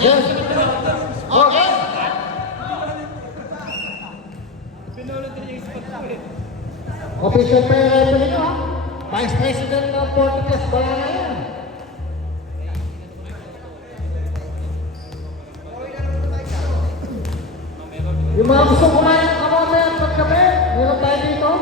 Yes. Okay. Official player referee nyo, ha? Vice President ng Portuguese, wala na yan. Yung mga gusto kumain ng kamote at pagkape, meron tayo dito.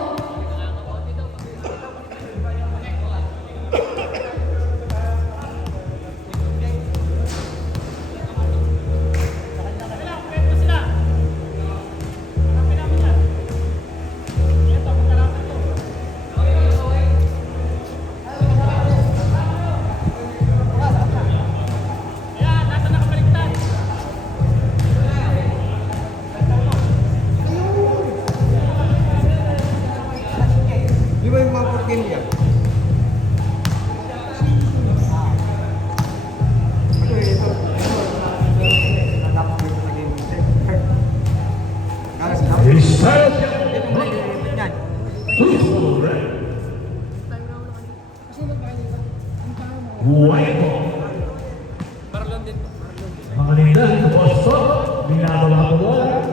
Di ba yung mga portfolio? Mga lindan, Bosto, binagawa ko doon.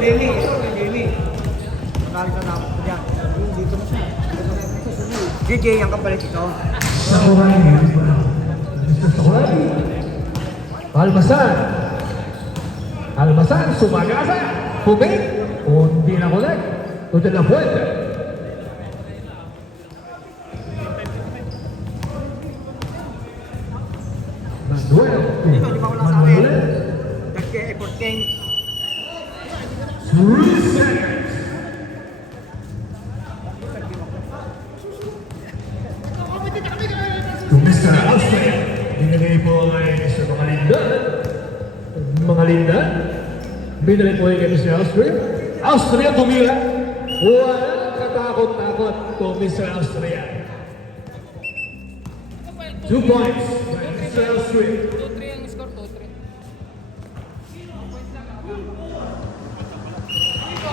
Daily. Magalit na ako ko dyan. Dito mo siya. JJ, ang kapalit ito. Sakurai, Mr. Sakurai. Almasan, sumagasa, pumig, unti na kulit, tutin na puwede. Manuel, Di ba wala sa akin? Nag-effort game. 3 seconds. Mr. Austria, binigay po kay Mr. Mangalindan. Binigay po kay Mr. Austria. Austria tumira. Walang katakot-takot to Mr. Austria. 2 points by Mr. Austria. 2-3 ang score, 2-3.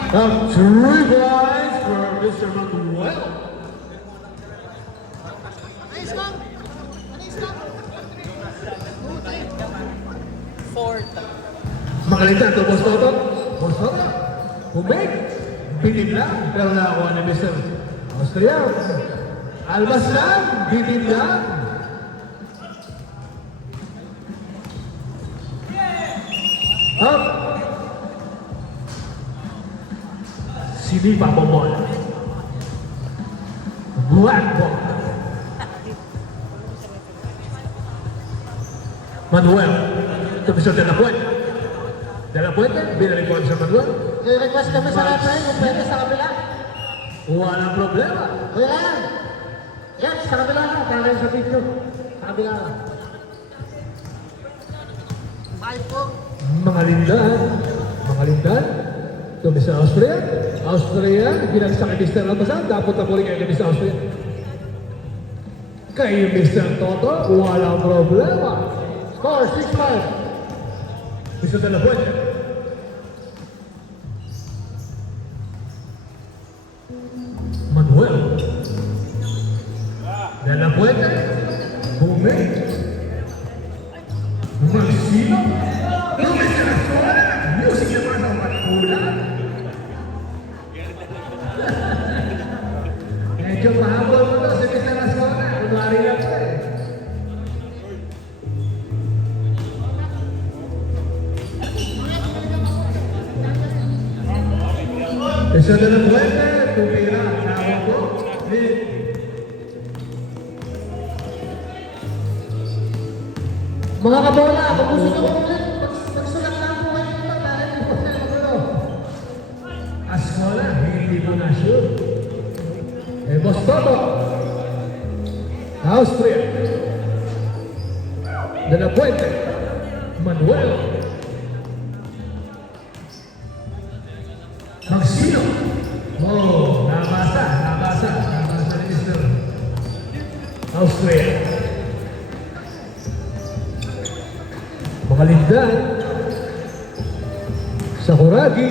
3 points for Mr. Manuel. Magalindan to Boss Toto. Boss Toto. Humig. Bitin lang. Pero nakakuha ni Mr. Austria. Almas lang. Bitin lang. Up. Sinipa Momol. Black ball. Manuel. Ito Mr. De La Puente. De La Puente, binalik ko sa Manuel. I-request kami sa referee kung pwede sa kabila. Walang problema. Kuya lang. Yan, sa kabila na. Para sa video. Sa kabila na. Bye po. Mga lindan. Ito Mr. Austria. Austria, binagsak kay Mr. Almasan. Dapat na po rin kay Mr. Austria. Kay Mr. Toto, walang problema. Score, 6-5. Mr. De La Puente. Manuel. De La Puente. Bumé. Marcino. Lumis na Escola. Music naman ang matula. Medyo mahabol mo to si Mr. Escola. Kunwari na po eh. Mr. De La Puente, tumira, nawag ko. Mga kabola, kung gusto nyo ulit, magsulat lang po kayo ito para hindi po tayo magulo. Escola, hindi mo na sure. Eh, Boss Toto. Austria. De La Puente. Manuel. Magsino. Oh, nabasa ni Mr. Austria. Mga lindan. Sakuragi.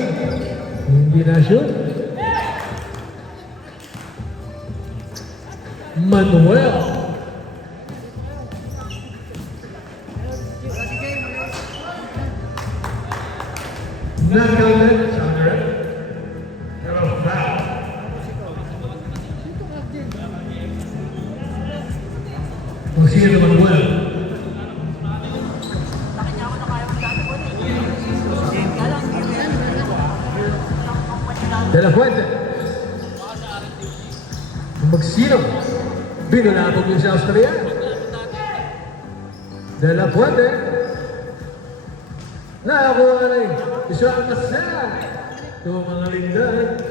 Hindi na sure. Manuel. Knockout sa under. Pero foul. Kung sino na Manuel. De La Fuente. Magsilong. Binulabog yung sa Austria. De La Fuente. Nakakuha na rin. Isang masa. Ito mga lindan.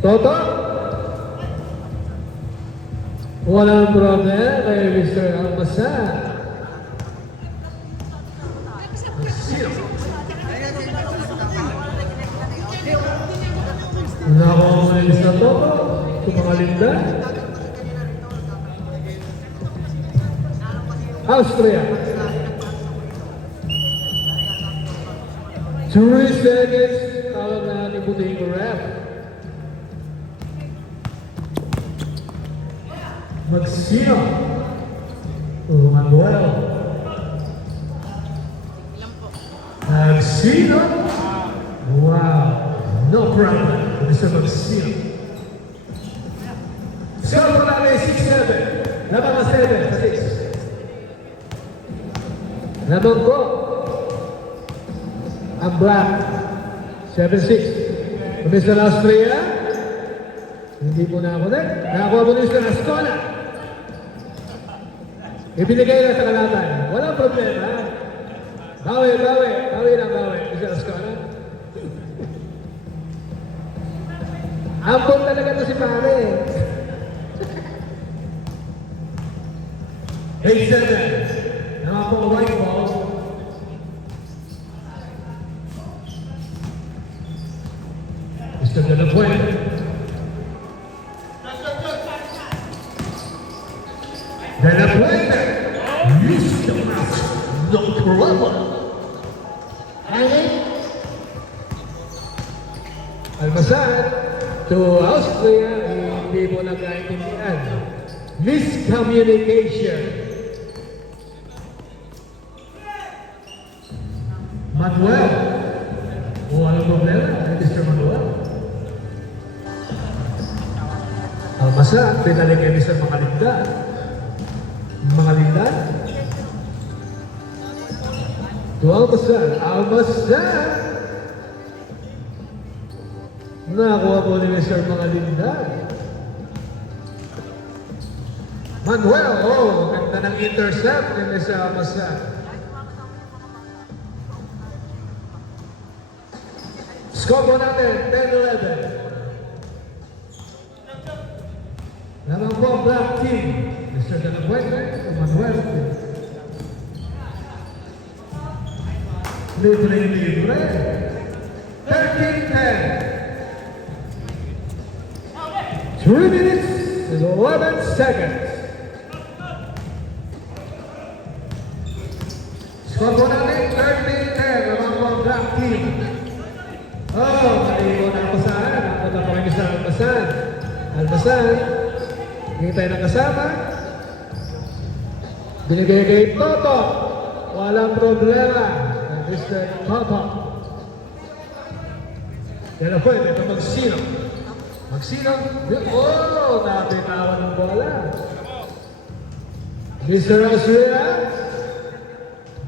Toto. Walang problema kay Mr. Almasa. Nakakuha mo rin sa Toto. Ito mga lindan. Austria. 2 seconds. Tawag na ni Buting ref. Magsino. Manuel. Magsino. Wow. No problem. Mr. Magsino. Score po namin 6-7. Labang ka 7 sa 6. Labang ko. Ang black. 7-6. Mr. Austria. Hindi po na ako din. Nakakuha mo Mr. Ascona. Ibinigay lang sa kalaban. Walang problema. Bawi. Bawi lang bawi. Mr. Ascona. Ampon talaga to si pare. 8-7. Nakakuha po white ball. Mr. De La Fuente. De La Fuente. Mr. Mas. No problem. Almasan to Austria, hindi mo nagkaintindihan. Miscommunication. Manuel. Walang problema, Mr. Manuel. Almasan, pinalik kay Mr. Makalindan. Makalindan. To Almasan. Almasan. Nakakuha po ni Mr. Makalindan. Manuel, oh, ganda ng intercept ni Mr. Almasan. Score po natin, 10-11. Lamang po ang black team. Mr. De La Fuente, Manuel. Libre. 13-10. 3 minutes and 11 seconds. Score po natin, 13-10. Lamang po ang black team. Oh, maligo na ako saan. Napunta pa kami sa Almasan. Almasan. Hindi tayo nakasama. Binigay kay Toto. Walang problema. Mr. Toto. De La Fuente, ito Magsino. Magsino. Oh, nabitawan ng bola. Mr. Austria.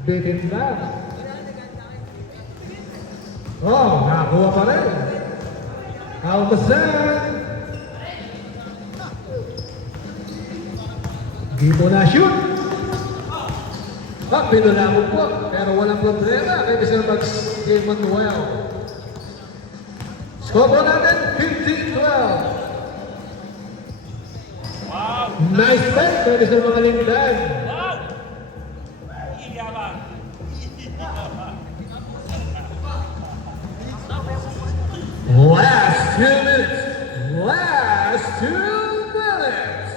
Bitin ba? Oh, nakakuha pa rin. Almasan. Di mo na shoot. Pinulabog po. Pero walang problema kay Mr. Manuel. Score po natin, 15-12. Wow. Nice play kay Mr. Makalindan. Wow. Last 2 minutes. Last 2 minutes.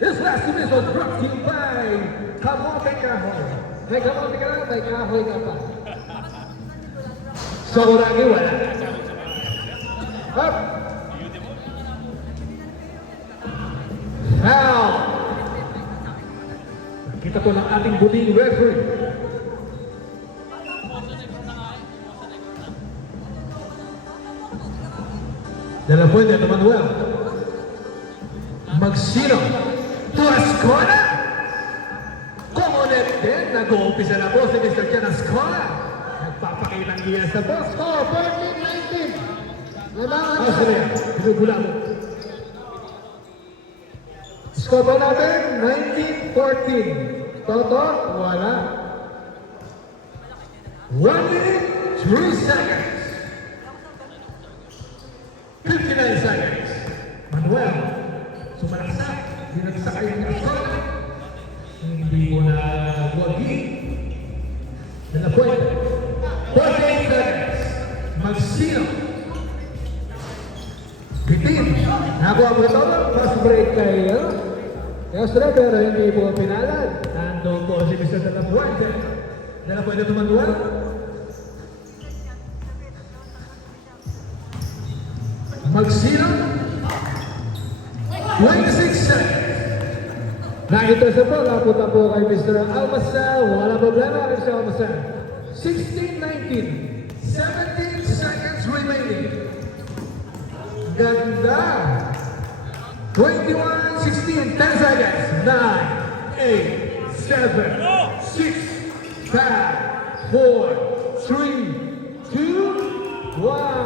This last 2 minutes was brought to you by Kamote Kahoy. May kamote ka lang, may kahoy ka pa. So, wala. Up. Foul. Kita po ng ating buting referee. De La Fuente to Manuel. Magsino to Ascona. Kumulit din. Nag-uumpisa na po si Mr. Jan Ascona. Nagpapakitang giya sa box. Score, 14-19. Kailangan na. Austria, pinugula mo. Score ba natin? 19-14. Toto, wala. 1 minute, 3 seconds. 59 seconds. Manuel, sumalaksak. Dinagsakay ang Ascona. Hindi mo na wagi. De La Fuente. 48 seconds. Magsino. Bitin. Nakuha mo ito. Fast break kay Austria, pero hindi po pinalad. Nandun po si Mr. De La Fuente. De La Fuente to Manuel. Magsino. 26 seconds. Nainteresa po, napunta po kay Mr. Almazan. Wala problema, Mr. Almazan. 16-19. 17 seconds remaining. Ganda. 21-16. 10 seconds. 9, 8, 7, 6, 5, 4, 3, 2, 1.